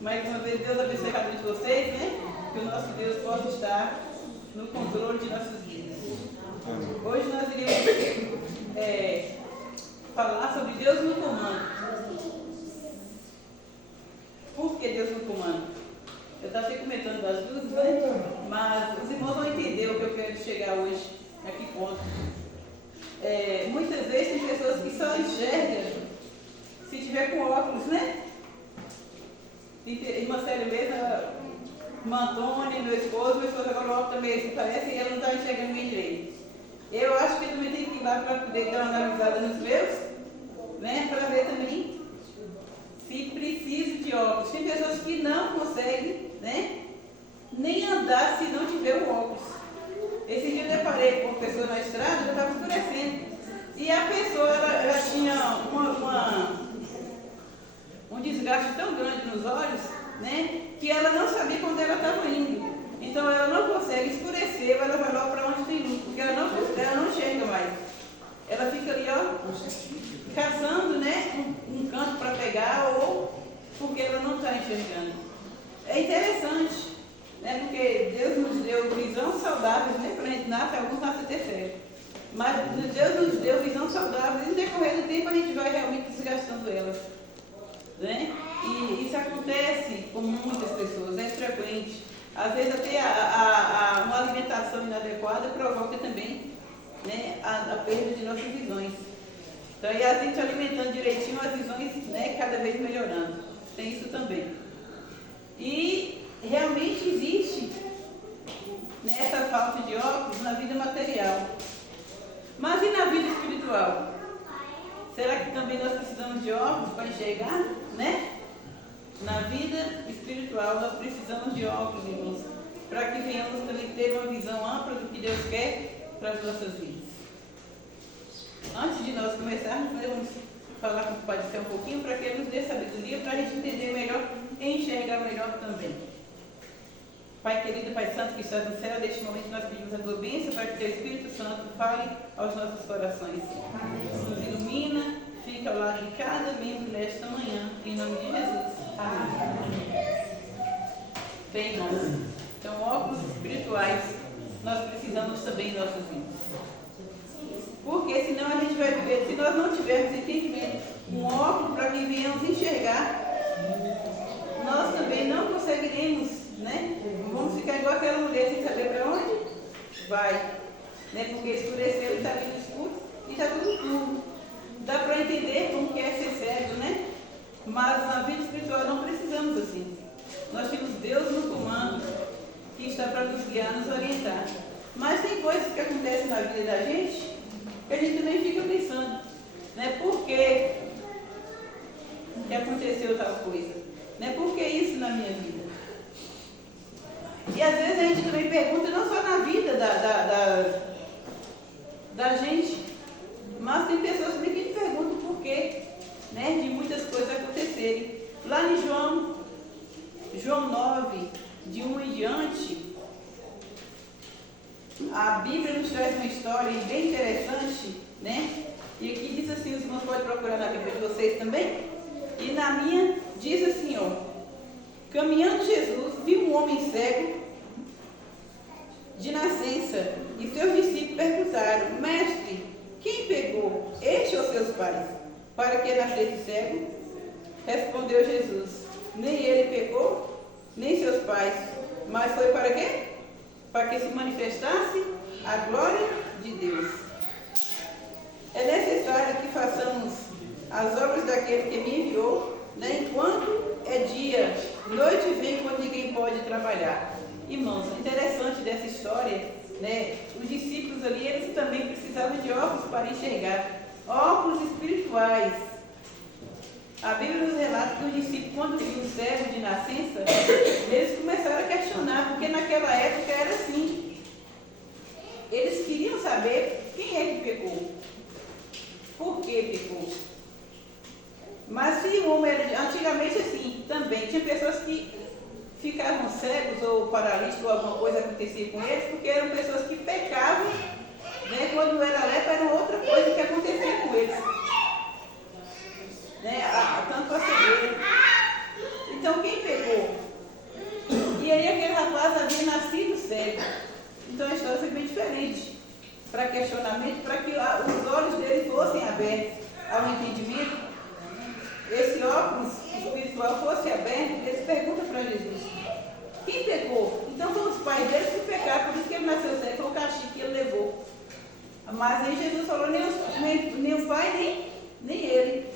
Mais uma vez, Deus abençoe cada um de vocês, né? Que o nosso Deus possa estar no controle de nossas vidas. Hoje nós iremos falar sobre Deus no comando. Por que Deus no comando? Eu estava aqui comentando das luzes, né? Mas os irmãos vão entender o que eu quero chegar hoje, a que ponto. Muitas vezes tem pessoas que só enxergam se tiver com óculos, né? Irmã Célia mesmo, irmã Antônia, meu esposo agora o óculos também assim, parece, e ela não está enxergando bem direito. Eu acho que eu também tenho que ir lá para poder dar uma analisada nos meus, né? Para ver também se preciso de óculos. Tem pessoas que não conseguem, né? Nem andar se não tiver o óculos. Esse dia eu deparei com uma pessoa na estrada, já estava escurecendo. E a pessoa ela já tinha um desgaste tão grande nos olhos, né? Que ela não sabia quando ela estava indo. Então ela não consegue escurecer, ela vai logo para onde tem luz, porque ela não enxerga mais. Ela fica ali, ó, caçando, né? Um canto para pegar, ou porque ela não está enxergando. É interessante, né? Porque Deus nos deu visão saudável, né? Quando a gente nasce, alguns nascem até cego. Mas Deus nos deu visão saudável, e no decorrer do tempo a gente vai realmente desgastando elas, né? E isso acontece com muitas pessoas, é frequente. Às vezes até uma alimentação inadequada provoca também, né, a perda de nossas visões. Então, e a gente alimentando direitinho, as visões, né, cada vez melhorando. Tem isso também. E realmente existe, né, essa falta de óculos na vida material. Mas e na vida espiritual? Será que também nós precisamos de óculos para enxergar, né? Na vida espiritual nós precisamos de óculos, irmãos, para que venhamos também ter uma visão ampla do que Deus quer para as nossas vidas. Antes de nós começarmos, nós vamos falar com o Pai do Céu um pouquinho para que Ele nos dê sabedoria para a gente entender melhor e enxergar melhor também. Pai querido, Pai Santo que estás no céu, neste momento nós pedimos a tua bênção para que o teu Espírito Santo fale aos nossos corações. Nos ilumina, fica ao lado de cada membro nesta manhã, em nome de Jesus. Amém. Bem, irmãos, então óculos espirituais nós precisamos também em nossas vidas. Porque senão a gente vai viver, se nós não tivermos entendimento, um óculos para que venhamos enxergar, nós também não conseguiremos, né? Vamos ficar igual aquela mulher sem saber para onde vai, né? Porque escureceu e está ali no escuro e está tudo escuro. Dá para entender como que é ser cego, né? Mas na vida espiritual não precisamos assim. Nós temos Deus no comando, que está para nos guiar, nos orientar. Mas tem coisas que acontecem na vida da gente, que a gente também fica pensando, né? Por que aconteceu tal coisa? Né? Por que isso na minha vida? E às vezes a gente também pergunta, não só na vida da gente, mas tem pessoas também que perguntam por quê, né, de muitas coisas acontecerem. Lá em João 9, de 1 em diante, a Bíblia nos traz uma história bem interessante, né? E aqui diz assim, os irmãos podem procurar na Bíblia de vocês também. E na minha diz assim, ó: caminhando Jesus, viu um homem cego de nascença, e seus discípulos perguntaram: mestre, quem pegou, este ou seus pais, para que nascesse cego? Respondeu Jesus: nem ele pegou, nem seus pais, mas foi para quê? Para que se manifestasse a glória de Deus. É necessário que façamos as obras daquele que me enviou, né, enquanto é dia, noite vem quando ninguém pode trabalhar. Irmãos, interessante dessa história, né? Os discípulos ali, eles também precisavam de óculos para enxergar, óculos espirituais. A Bíblia nos relata que os discípulos, quando viram o cego de nascença, eles começaram a questionar, porque naquela época era assim. Eles queriam saber quem é que pecou, por que pecou. Mas se o homem era, antigamente assim, também tinha pessoas que ficavam cegos ou paralíticos ou alguma coisa acontecia com eles, porque eram pessoas que pecavam, né? Quando era lepra era outra coisa que acontecia com eles, né? Tanto a cegueira. Então quem pecou? cego. Então a história foi bem diferente. Para questionamento, para que os olhos dele fossem abertos ao entendimento, esse óculos espiritual fosse aberto, eles perguntam para Jesus: quem pecou? Então foram os pais deles que pecaram, por isso que ele nasceu cego, foi o castigo que ele levou. Mas aí Jesus falou: nem o pai, nem ele.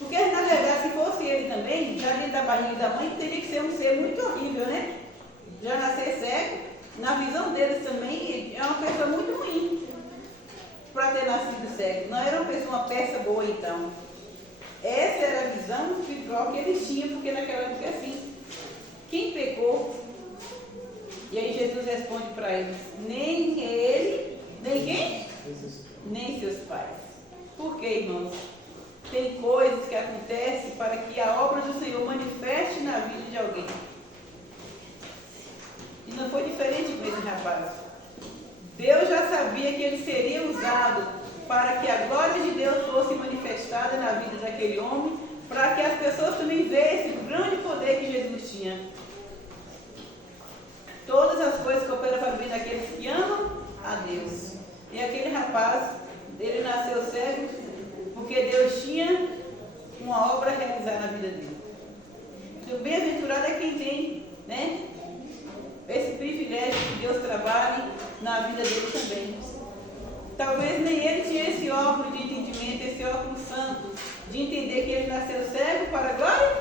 Porque na verdade, se fosse ele também, já dentro da barriga da mãe, teria que ser um ser muito horrível, né? Já nascer cego, na visão deles também, é uma pessoa muito ruim para ter nascido cego. Não era uma peça boa, então. Essa era a visão espiritual que eles tinham, porque naquela época é assim: quem pecou? E aí Jesus responde para eles: nem ele, nem quem? Nem seus pais. Por quê, irmãos? Tem coisas que acontecem para que a obra do Senhor manifeste na vida de alguém. E não foi diferente com esse rapaz. Deus já sabia que ele seria usado para que a glória de Deus fosse manifestada na vida daquele homem, para que as pessoas também vissem o grande poder que Jesus tinha. Todas as coisas cooperam para o bem daqueles que amam a Deus. E aquele rapaz, ele nasceu cego porque Deus tinha uma obra a realizar na vida dele. Então, bem-aventurado é quem tem, né, esse privilégio que Deus trabalhe na vida dele também. Talvez nem ele tinha esse óculos de entendimento, esse óculos santo, de entender que ele nasceu cego para a glória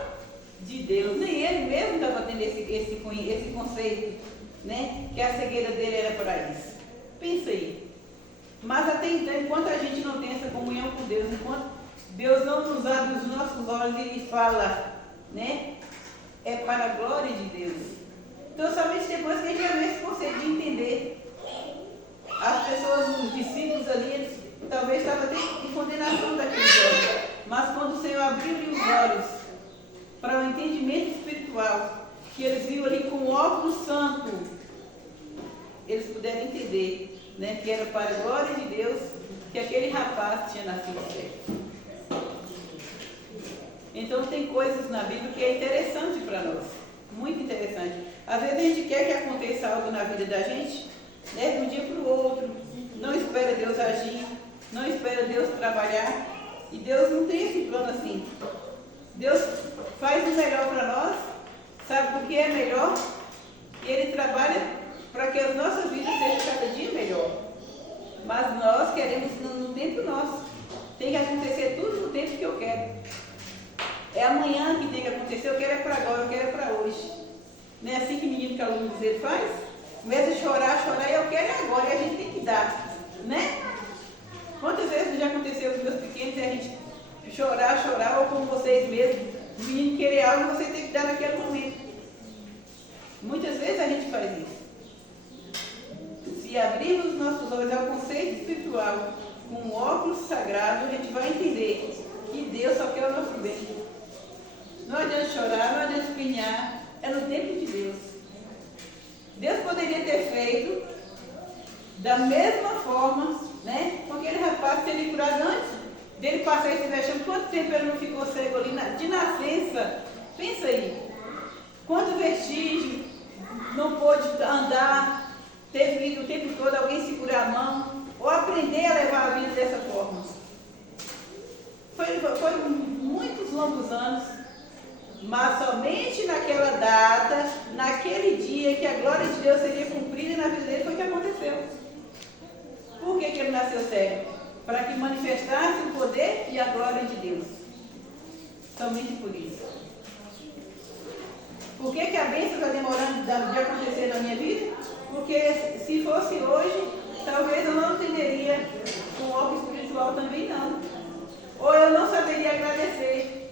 de Deus. Nem ele mesmo estava tendo esse conceito, né, que a cegueira dele era para isso. Pensa aí. Mas até então, enquanto a gente não tem essa comunhão com Deus, enquanto Deus não nos abre os nossos olhos e fala, né, é para a glória de Deus. Então, somente depois que a gente já vê esse conceito de entender, as pessoas, os discípulos ali, eles talvez estavam até em condenação daqueles olhos. Mas quando o Senhor abriu-lhe os olhos para o entendimento espiritual, que eles viram ali com o óculos santo, eles puderam entender, né, que era para a glória de Deus que aquele rapaz tinha nascido cego. Então tem coisas na Bíblia que é interessante para nós, muito interessante. Às vezes a gente quer que aconteça algo na vida da gente, né, de um dia para o outro, não espera Deus agir, não espera Deus trabalhar, e Deus não tem esse plano assim. Deus faz o melhor para nós, sabe por que é melhor, e Ele trabalha para que as nossas vidas sejam cada dia melhor. Mas nós queremos no tempo nosso. Tem que acontecer tudo no tempo que eu quero. É amanhã que tem que acontecer, eu quero é para agora, eu quero é para hoje. Não é assim que o menino calúnio dizer faz? Começa a chorar, e eu quero é agora, e a gente tem que dar, né? Quantas vezes já aconteceu com os meus pequenos e a gente chorar, ou com vocês mesmos, o menino querer algo e você tem que dar naquele momento. Muitas vezes a gente faz isso. Se abrirmos os nossos olhos ao conceito espiritual, com um óculos sagrado, a gente vai entender que Deus só quer o nosso bem. Não adianta chorar, não adianta espinhar, é no tempo de Deus. Deus poderia ter feito da mesma forma, né, com aquele rapaz que ele curado antes dele passar esse vexame. Quanto tempo ele não ficou cego ali de nascença? Pensa aí. Quanto vestígio, não pôde andar, teve que ir o tempo todo alguém segurar a mão, ou aprender a levar a vida dessa forma. Foi muitos longos anos, mas somente naquela data, naquele dia que a glória de Deus seria cumprida na vida dele, foi o que aconteceu. Por que ele nasceu cego? Para que manifestasse o poder e a glória de Deus. Somente por isso. Por que a bênção está demorando de acontecer na minha vida? Porque se fosse hoje, talvez eu não entenderia com o óculos espiritual também não. Ou eu não saberia agradecer.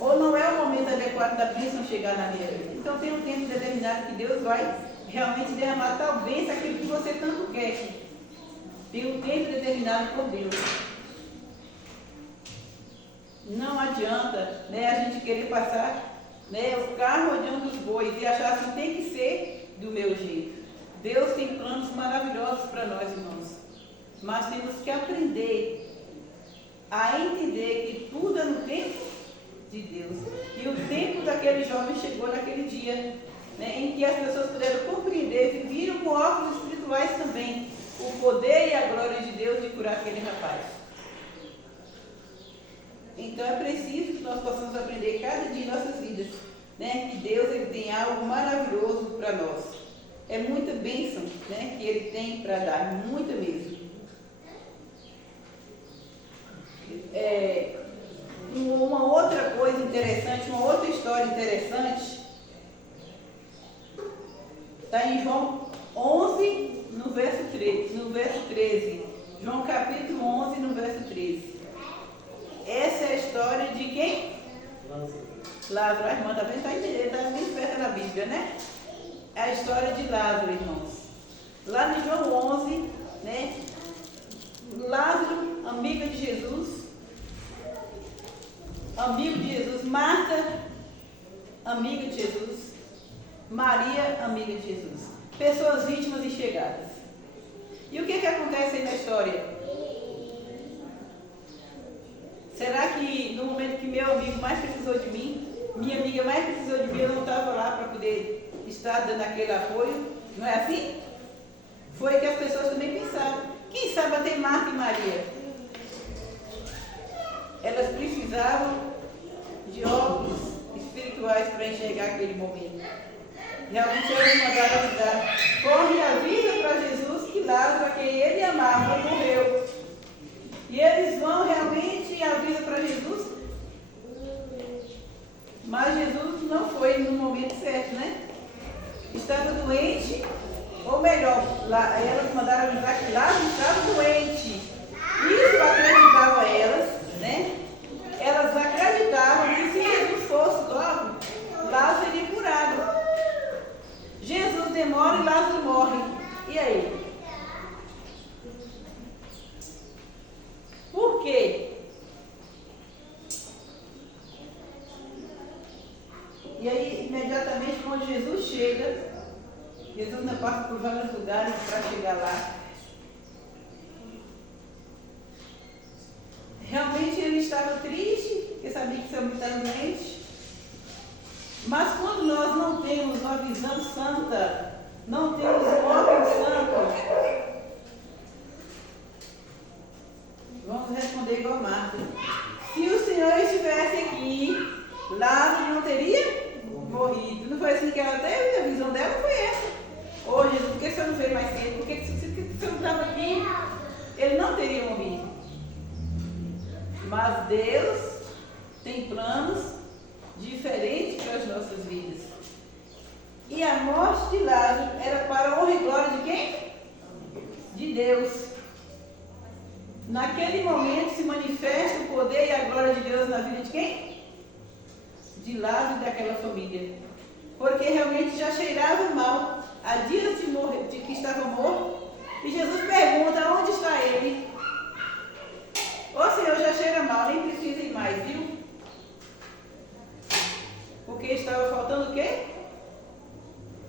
Ou não é o momento adequado da bênção chegar na minha vida. Então tem um tempo determinado que Deus vai realmente derramar tal bênção, aquilo que você tanto quer. Tem um tempo determinado por Deus. Não adianta, né, a gente querer passar, né, o carro rodeando os bois e achar assim, tem que ser do meu jeito. Deus tem planos maravilhosos para nós, irmãos. Mas temos que aprender a entender que tudo é no tempo de Deus. E o tempo daquele jovem chegou naquele dia. né, em que as pessoas puderam compreender e viram com óculos espirituais também o poder e a glória de Deus de curar aquele rapaz. Então é preciso que nós possamos aprender cada dia em nossas vidas, né, que Deus ele tem algo maravilhoso para nós. É muita bênção, né, que Ele tem para dar, muita mesmo. Uma outra coisa interessante, uma outra história interessante, está em João 11, no verso 13. João capítulo 11, no verso 13. Essa é a história de quem? Lázaro. A irmã também está entendendo, está bem esperta na Bíblia, né? É a história de Lázaro, irmãos. Lá em João 11, né? Lázaro, amiga de Jesus. Amigo de Jesus. Marta, amiga de Jesus. Maria, amiga de Jesus. Pessoas íntimas e chegadas. E o que acontece aí na história? Será que no momento que meu amigo mais precisou de mim, minha amiga mais precisou de mim, eu não estava lá para poder estar dando aquele apoio? Não é assim? Foi que as pessoas também pensaram. Quem sabe até Marta e Maria? Elas precisavam de óculos espirituais para enxergar aquele momento. Realmente eles mandaram avisar. Corre e avisa para Jesus que Lázaro, a quem ele amava, morreu. E eles vão realmente e avisam para Jesus. Mas Jesus não foi no momento certo, né? Estava doente, ou melhor, elas mandaram avisar que Lázaro estava doente. Isso acreditava elas, né? Elas acreditavam que se Jesus fosse logo, Lázaro seria curado. Jesus demora e Lázaro morre. E aí? Por quê? E aí, imediatamente, quando Jesus chega, Jesus não passa por vários lugares para chegar lá. Realmente ele estava triste, porque sabia que seu amigo estava doente. Mas quando nós não temos uma visão santa, não temos um óculos santo, vamos responder igual a Marta. Se o Senhor estivesse aqui, Lázaro não teria morrido. Não foi assim que ela teve? A visão dela foi essa. Ô Jesus, por que você não veio mais cedo? Por que você não estava aqui? Ele não teria morrido. Mas Deus tem planos diferentes para as nossas vidas. E a morte de Lázaro era para a honra e glória de quem? De Deus. Naquele momento se manifesta o poder e a glória de Deus na vida de quem? De Lázaro e daquela família. Porque realmente já cheirava mal. Há dias de que estava morto. E Jesus pergunta, onde está ele? Ô Senhor, já cheira mal, nem precisa ir mais, viu? Porque estava faltando o quê?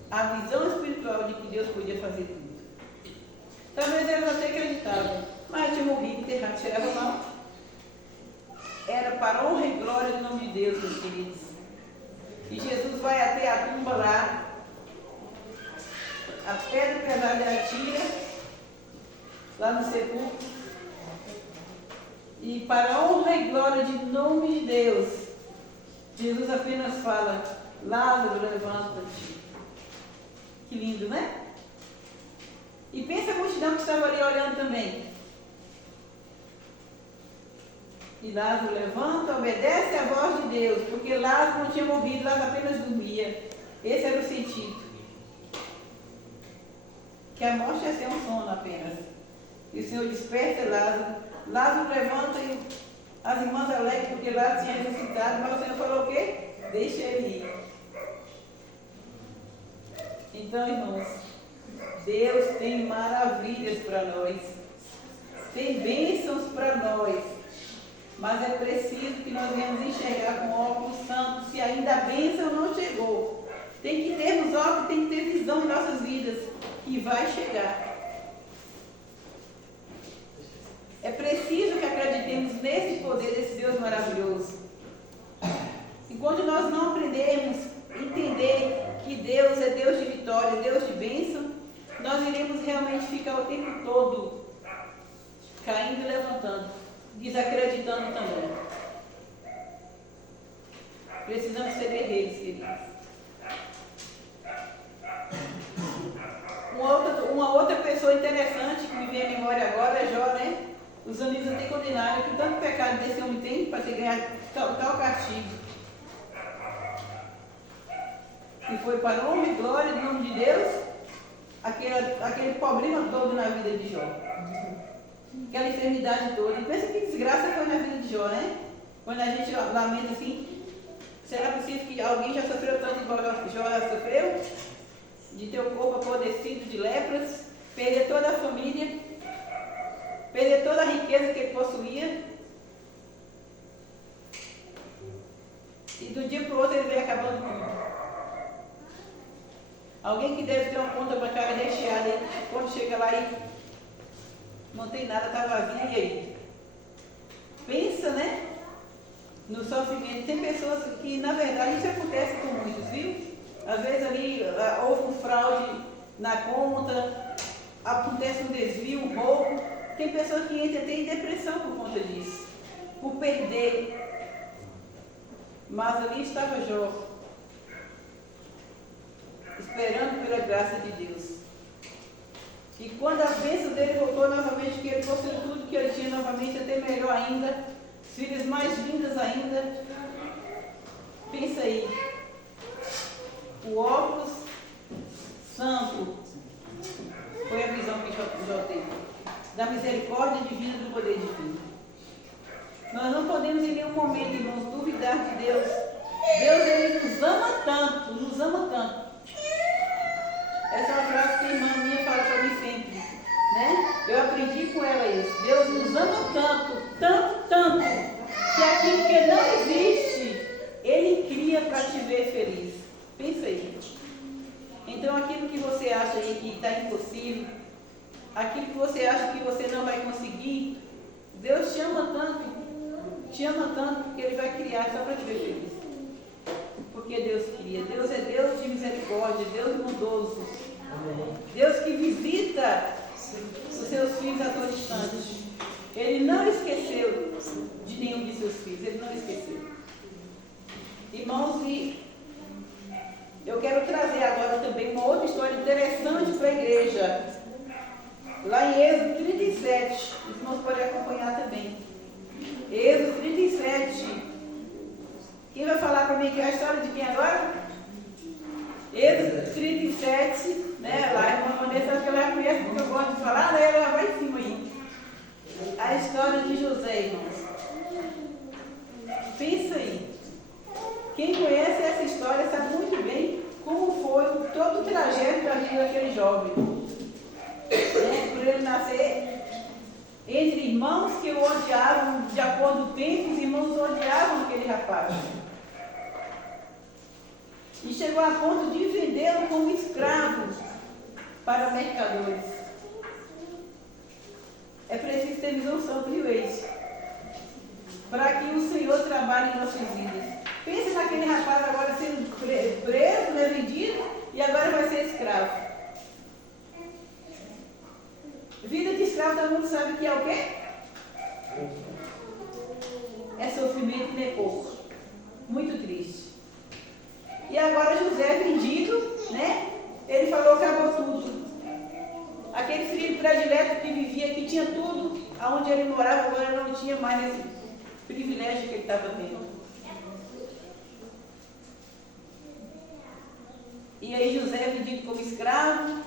A visão espiritual de que Deus podia fazer tudo. Talvez eles até acreditavam, mas tinha morrido, enterrado, cheirava mal. Era para a honra e glória do nome de Deus, meus queridos. E Jesus vai até a tumba lá, a pedra pesada atira, lá no sepulcro. E para a honra e glória de nome de Deus, Jesus apenas fala, Lázaro, levanta-te. Que lindo, né? E pensa a multidão que estava ali olhando também. E Lázaro levanta, obedece à voz de Deus, porque Lázaro não tinha morrido, Lázaro apenas dormia. Esse era o sentido. Que a morte ia ser um sono apenas. E o Senhor desperta Lázaro. Lázaro levanta e as irmãs alegram porque Lázaro tinha ressuscitado, mas o Senhor falou o quê? Deixa ele ir. Então, irmãos, Deus tem maravilhas para nós. Tem bênçãos para nós. Mas é preciso que nós venhamos enxergar com óculos santos se ainda a bênção não chegou. Tem que termos óculos, tem que ter visão em nossas vidas. E vai chegar. É preciso que acreditemos nesse poder desse Deus maravilhoso. Enquanto nós não aprendermos a entender que que Deus é Deus de vitória, Deus de bênção, nós iremos realmente ficar o tempo todo caindo e levantando, desacreditando também. Precisamos ser guerreiros, queridos. Uma outra pessoa interessante que me vem à memória agora é Jó, né? Os amigos até condenaram que tanto pecado desse homem tem para ter ganhado tal castigo. E foi para a honra e glória do nome de Deus, aquele problema todo na vida de Jó. Aquela enfermidade toda. E pensa que desgraça foi na vida de Jó, né? Quando a gente lamenta assim, será possível que alguém já sofreu tanto igual Jó já sofreu? De ter o corpo apodrecido de lepras, perder toda a família, perder toda a riqueza que ele possuía. E do dia para o outro ele veio acabando tudo. Alguém que deve ter uma conta bancária recheada, e quando chega lá e não tem nada, está vazia, e aí? Pensa, né? No sofrimento. Tem pessoas que, na verdade, isso acontece com muitos, viu? Às vezes ali houve um fraude na conta, acontece um desvio, um roubo. Tem pessoas que entram até em depressão por conta disso, por perder. Mas ali estava Jó, esperando pela graça de Deus. E quando a bênção dele voltou novamente, que ele possuiu tudo que ele tinha novamente, até melhor ainda, filhas mais lindas ainda. Pensa aí. O óculos santo foi a visão que Jó teve, da misericórdia divina e do poder divino. Nós não podemos em nenhum momento, irmãos, duvidar de Deus. Deus, Ele nos ama tanto, nos ama tanto. Essa é uma frase que a irmã minha fala para mim sempre, né? Eu aprendi com ela isso. Deus nos ama tanto, tanto, tanto, que aquilo que não existe, Ele cria para te ver feliz. Pensa aí. Então, aquilo que você acha aí que está impossível, aquilo que você acha que você não vai conseguir, Deus te ama tanto que Ele vai criar só para te ver feliz. Porque Deus cria. Deus é Deus de misericórdia, Deus bondoso. Deus que visita os seus filhos a todo instante. Ele não esqueceu de nenhum de seus filhos, Ele não esqueceu. Irmãos, e eu quero trazer agora também uma outra história interessante para a igreja. Lá em Êxodo 37, os irmãos podem acompanhar também. Êxodo 37. Quem vai falar para mim que é a história de quem agora? Êxodo 37, né? Lá a irmã Vanessa, acho que ela conhece porque eu gosto de falar, daí ela vai em cima aí. A história de José, irmãos. Pensa aí. Quem conhece essa história sabe muito bem como foi todo o trajeto da vida daquele jovem. Por ele nascer entre irmãos que o odiavam, de acordo com o tempo, os irmãos odiavam aquele rapaz. E chegou a ponto de vendê-lo como escravo para mercadores. É preciso ter visão santa, viu, ex? Para que o Senhor trabalhe em nossas vidas. Pense naquele rapaz agora sendo preso, né, vendido, e agora vai ser escravo. Vida de escravo, todo mundo sabe que é o quê? É sofrimento e pouco. Muito triste. E agora José vendido, né? Ele falou que acabou tudo. Aquele filho predileto que vivia, que tinha tudo, aonde ele morava, agora não tinha mais esse privilégio que ele estava tendo. E aí José é vendido como escravo,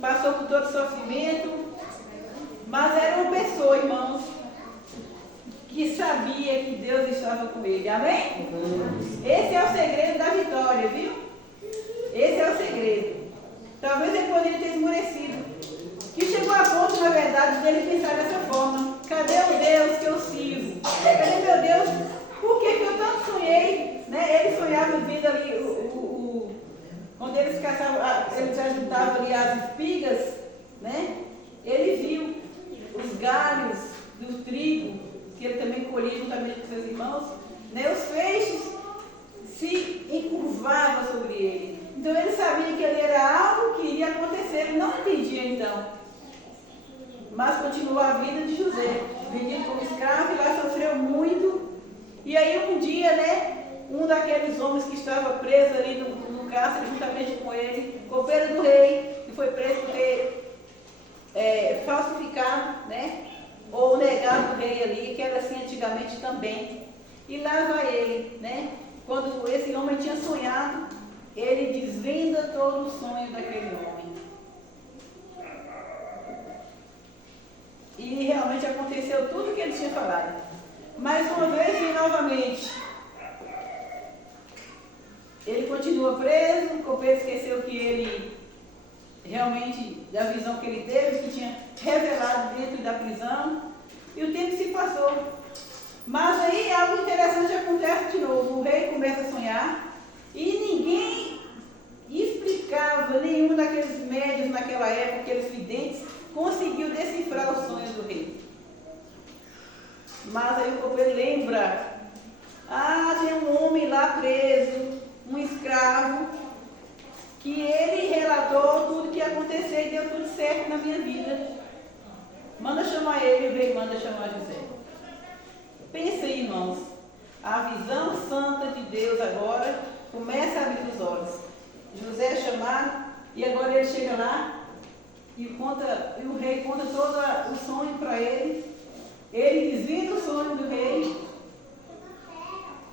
passou por todo sofrimento, mas era uma pessoa, irmãos, que sabia que Deus estava com ele. Amém? Esse é o segredo da vitória, viu? Esse é o segredo. Talvez ele poderia ter esmorecido, que chegou a ponto, na verdade, dele pensar dessa forma: cadê o Deus que eu sirvo? Cadê meu Deus? Por que eu tanto sonhei? Né? Ele sonhava vendo ali quando eles caçavam, eles ajuntavam ali as espigas, né? Ele viu os galhos do trigo, que ele também colhia juntamente com seus irmãos, né? Os feixes se encurvavam sobre mas continuou a vida de José, vendido como escravo, e lá sofreu muito. E aí um dia, né, um daqueles homens que estava preso ali no cárcere, juntamente com ele, copeiro do rei, que foi preso por ter falsificado, né, ou negado o rei ali, que era assim antigamente também. E lá vai ele, né, quando esse homem tinha sonhado, ele desvenda todo o sonho daquele homem. E realmente aconteceu tudo o que ele tinha falado. Mais uma vez e novamente, ele continua preso, o copeiro esqueceu que ele, realmente, da visão que ele teve, que tinha revelado dentro da prisão, e o tempo se passou. Mas aí algo interessante acontece de novo, o rei começa a sonhar, e ninguém explicava, nenhum daqueles médios naquela época, aqueles videntes, conseguiu decifrar o sonho do rei. Mas aí o copeiro lembra, tem um homem lá preso, um escravo, que ele relatou tudo que ia acontecer e deu tudo certo na minha vida. Manda chamar ele, o rei manda chamar José. Pensa aí, irmãos, a visão santa de Deus agora começa a abrir os olhos. José é chamado e agora ele chega lá e o rei conta todo o sonho para ele. Ele desvenda o sonho do rei.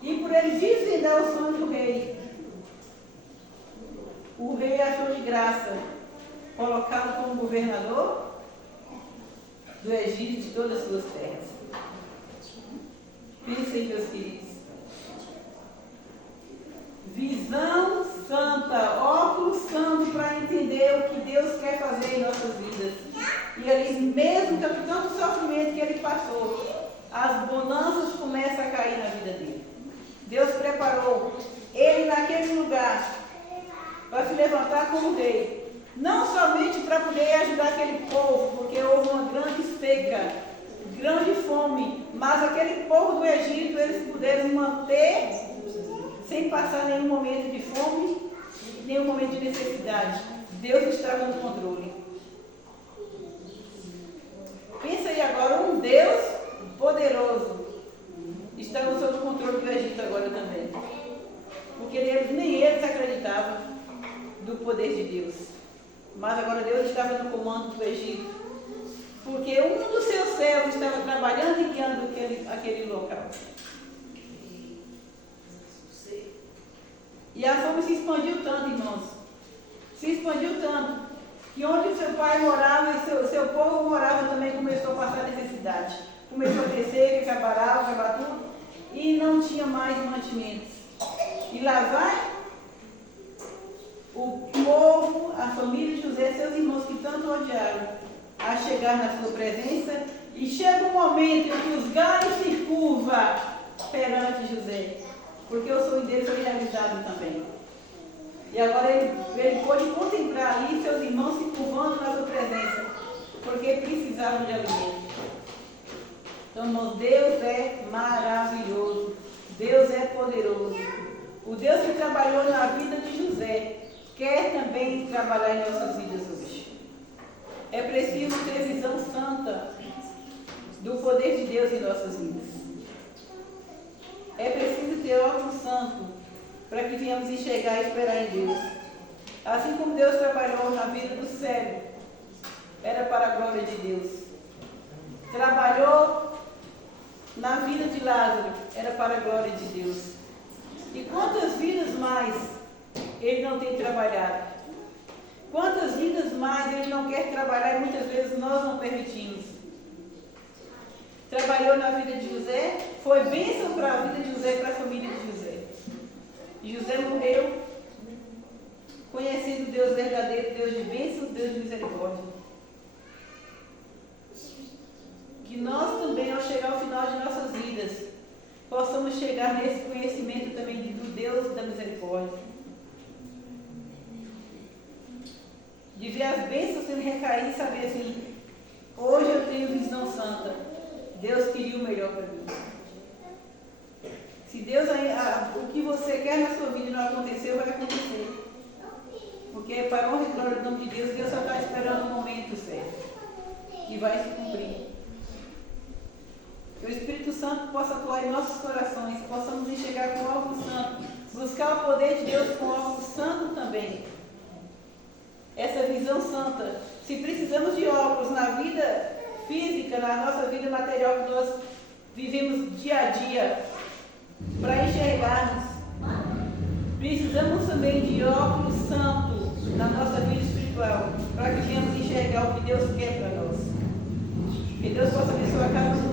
E por ele desvendar o sonho do rei, o rei achou de graça colocá-lo como governador do Egito e de todas as suas terras. Pensem, meus queridos. Visão santa, óculos santo para entender o que Deus quer fazer em nossas vidas. E ali, mesmo com tanto sofrimento que ele passou, as bonanças começam a cair na vida dele. Deus preparou ele naquele lugar para se levantar como rei. Não somente para poder ajudar aquele povo, porque houve uma grande seca, grande fome, mas aquele povo do Egito, eles puderam manter sem passar nenhum momento de fome, nenhum momento de necessidade. Deus estava no controle. Pensa aí agora, um Deus poderoso estava sob o controle do Egito agora também. Porque nem eles acreditavam do poder de Deus. Mas agora Deus estava no comando do Egito. Porque um dos seus servos estava trabalhando e guiando aquele local. E a fome se expandiu tanto, irmãos. Se expandiu tanto, que onde o seu pai morava e seu povo morava também começou a passar necessidade. Começou a descer, acabar tudo, e não tinha mais mantimentos. E lá vai o povo, a família de José, seus irmãos que tanto odiaram, a chegar na sua presença, e chega um momento em que os galhos se curvam perante José. Porque o sonho dele foi realizado também. E agora ele pôde contemplar ali seus irmãos se curvando na sua presença, porque precisavam de alimento. Então, irmãos, Deus é maravilhoso. Deus é poderoso. O Deus que trabalhou na vida de José quer também trabalhar em nossas vidas hoje. É preciso ter visão santa do poder de Deus em nossas vidas. É preciso ter óculos santo para que venhamos enxergar e esperar em Deus. Assim como Deus trabalhou na vida do cego, era para a glória de Deus. Trabalhou na vida de Lázaro, era para a glória de Deus. E quantas vidas mais Ele não tem trabalhado? Quantas vidas mais Ele não quer trabalhar e muitas vezes nós não permitimos? Trabalhou na vida de José, foi bênção para a vida de José e para a família de José. E José morreu conhecendo Deus verdadeiro, Deus de bênção, Deus de misericórdia. Que nós também, ao chegar ao final de nossas vidas, possamos chegar nesse conhecimento também do Deus da misericórdia. De ver as bênçãos sendo recair e saber assim, hoje eu tenho visão santa. Deus queria o melhor para mim. Se Deus, o que você quer na sua vida não aconteceu, vai acontecer. Porque para honra e glória do nome de Deus, Deus só está esperando o momento certo. e vai se cumprir. Que o Espírito Santo possa atuar em nossos corações, possamos enxergar com óculos santos, buscar o poder de Deus com óculos santos também. Essa visão santa. Se precisamos de óculos na vida física, na nossa vida material que nós vivemos dia a dia, para enxergarmos, precisamos também de óculos santos na nossa vida espiritual, para que venhamos enxergar o que Deus quer para nós. Que Deus possa abençoar cada um